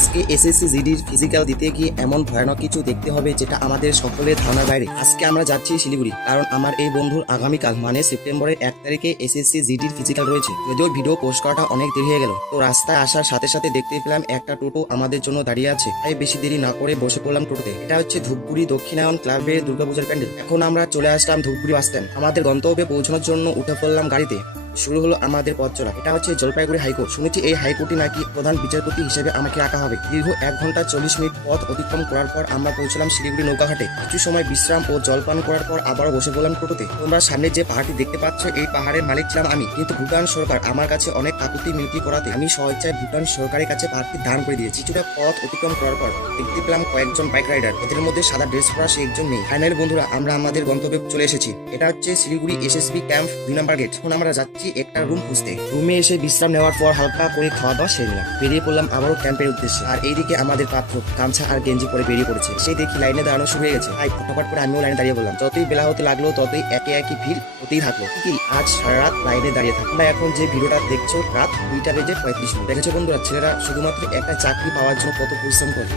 আজকে SSC জিডির physical দিতে গিয়ে এমন ভয়ানক কিছু দেখতে হবে যেটা আমাদের সকলের ধারণার বাইরে। আজকে আমরা যাচ্ছি শিলিগুড়ি, কারণ আমার এই বন্ধুর আগামীকাল মানে সেপ্টেম্বরের 1 তারিখে এসএসসি জিডির ফিজিক্যাল রয়েছে। যদিও ভিডিও পোস্ট করাটা অনেক দেরি হয়ে গেল, তো রাস্তায় আসার সাথে সাথে দেখতে পেলাম একটা টোটো আমাদের জন্য দাঁড়িয়ে আছে। তাই বেশি দেরি না করে বসে পড়লাম টোটোতে। এটা হচ্ছে ধূপগুড়ি দক্ষিণায়ন ক্লাবের দুর্গাপূজার প্যান্ডেল। এখন আমরা চলে আসলাম ধূপগুড়ি বাস স্ট্যান্ড। আমাদের গন্তব্যে পৌঁছানোর জন্য উঠে পড়লাম গাড়িতে। শুরু হলো আমাদের পথ চলা। এটা হচ্ছে জলপাইগুড়ি হাইকোর্ট। শুনেছি এই হাইকোর্টে নাকি প্রধান বিচারপতি হিসেবে আমাকে রাখা হবে। দীর্ঘ 1 ঘন্টা 40 মিনিট পথ অতিক্রম করার পর আমরা পৌঁছলাম শিলিগুড়ি নৌকাঘাটে। কিছু সময় বিশ্রাম ও জলপান করার পর আবারও বসে পড়লাম টোটোতে। তোমরা সামনে যে পাহাড়টি দেখতে পাচ্ছ, এই পাহাড়ের মালিক ছিলাম আমি, কিন্তু ভুটান সরকার আমার কাছে অনেক কাকুতি মিনতি করাতে আমি স্বেচ্ছায় ভুটান সরকারের কাছে পাহাড়টি দান করে দিয়েছি। কিছুটা পথ অতিক্রম করার পর দেখতে পেলাম কয়েকজন বাইক রাইডার। এদের মধ্যে সাদা ড্রেস পরা সে একজন নেই। ফাইনাল বন্ধুরা, আমরা আমাদের গন্তব্যে চলে এসেছি। এটা হচ্ছে শিলিগুড়ি এসএসবি ক্যাম্প 2 নম্বর গেট। এখন আমরা যাচ্ছি একটা রুম খুঁজতে। রুমে এসে বিশ্রাম নেওয়ার পর হালকা করে খাওয়া দাওয়া সেরে নিলাম। বেরিয়ে পড়লাম আবারও ক্যাম্পের উদ্দেশ্যে। আর এইদিকে আমাদের পাত্র গামছা আর গেঞ্জি পরে বেরিয়ে পড়েছে। সেই দেখি লাইনে দাঁড়ানো শুরু হয়ে গেছে। তাই ফটাফট করে আমিও লাইনে দাঁড়িয়ে বললাম। যতই বেলা হতে লাগলো ততই একে একে ভিড় হতেই থাকলো। কি আজ সারা রাত লাইনে দাঁড়িয়ে থাকবো। তোমরা এখন যে ভিডিওটা দেখছো রাত 2টা বেজে 35 মিনিট। দেখেছো বন্ধুরা, ছেলেরা শুধুমাত্র একটা চাকরি পাওয়ার জন্য কত পরিশ্রম করে।